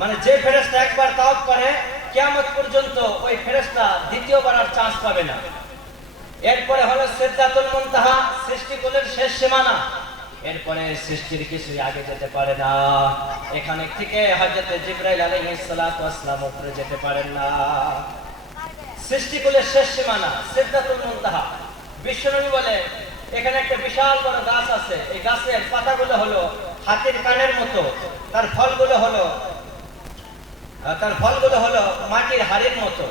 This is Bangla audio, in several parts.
মানে যে ফেরেশতা একবার তাওয়াফ করে কিয়ামত পর্যন্ত ওই ফেরেশতা দ্বিতীয়বার আর চান্স পাবে না। এরপরে হলো সিদরাতুল মুনতাহা, সৃষ্টিকুলের শেষ সীমানা। এরপরে সৃষ্টির কিছুই আগে যেতে পারে না। এখানে থেকে হযরত জিবরাইল আলাইহিস সালাতু ওয়াস সালাম উপরে যেতে পারেন না। সৃষ্টিকুলের শেষ সীমানা সিদরাতুল মুনতাহা। বিশ্বনবী বলেন এখানে একটা বিশাল বড় গাছ আছে, এই গাছের পাতাগুলো হলো হাতির কানের মতো, তার ফলগুলো হলো মাটির হাড়ির মতো।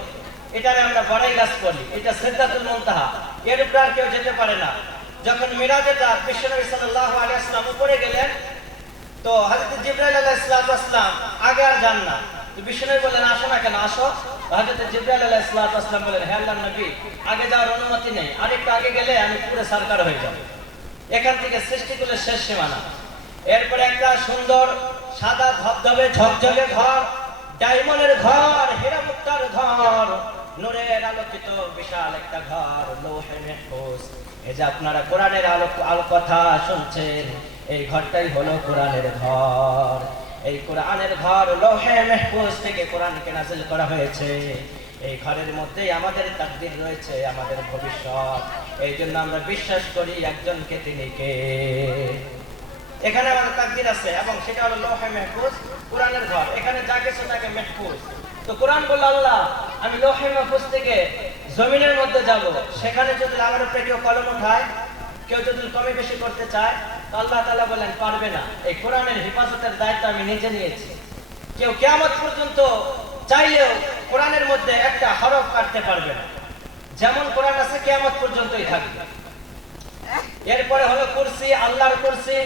এটারে আমরা বড়াই গাছ বলি। এটা সিদরাতুল মুনতাহা, এর উপরে আর কেউ যেতে পারে না। যখন মিরাজেটা বিশ্বনবী সাল্লাল্লাহু আলাইহি ওয়াসাল্লাম উপরে গেলেন, তো হযরত জিবরাইল আলাইহিস সালাম আগে আর যান না। তো বিশ্বনবী বললেন আসো না কেন, আসো। হযরত জিবরাইল আলাইহিস সালাম বললেন হে আল্লাহর নবী, আগে যাওয়ার অনুমতি নেই, আরেকটু আগে গেলে আমি পুরো সরকার হয়ে যাব। এখান থেকে সৃষ্টিকুলের শেষ সীমানা। এরপরে একটা সুন্দর সাদা ধবধবে ঝকঝকে ঘর, ডায়মন্ডের ঘর, হীরা মুক্তার ঘর, নূরের আলোকিত বিশাল একটা ঘর, লৌহে মাহফুজ। এই যে আপনারা কোরআনের আলো কথা শুনছেন, এই ঘরটাই হলো কোরআনের ঘর। এই কোরআনের ঘর লৌহে মাহফুজ থেকে কোরআনকে নাযিল করা হয়েছে। এই ঘরের মধ্যেই আমাদের তাকদীর রয়েছে, আমাদের ভবিষ্যৎ। এই জন্য আমরা বিশ্বাস করি একজনকে, তিনি কে। এখানে আমাদের তাকদীর আছে এবং সেটা হলো লৌহে মাহফুজ, কোরআনের ঘর। এখানে যা কিছু থাকে মাহফুজ। তো কোরআন বলল আল্লাহ আমি লৌহে মাহফুজ থেকে জমিনের মধ্যে যাব, সেখানে যদি আমার উপরে কেউ কলম উঠায়, কেউ যদি কমে বেশি করতে চায়, তো আল্লাহ তাআলা বলেন পারবে না। এই কোরআনের হেফাজতের দায়িত্ব আমি নিজে নিয়েছি। কেউ কিয়ামত পর্যন্ত চাইলেও কোরআনের মধ্যে একটা হরফ কাটতে পারবে না। যেমন কোরআন আছে কিয়ামত পর্যন্তই থাকবে। এরপরে হলো কুরসি, আল্লাহর কুরসি।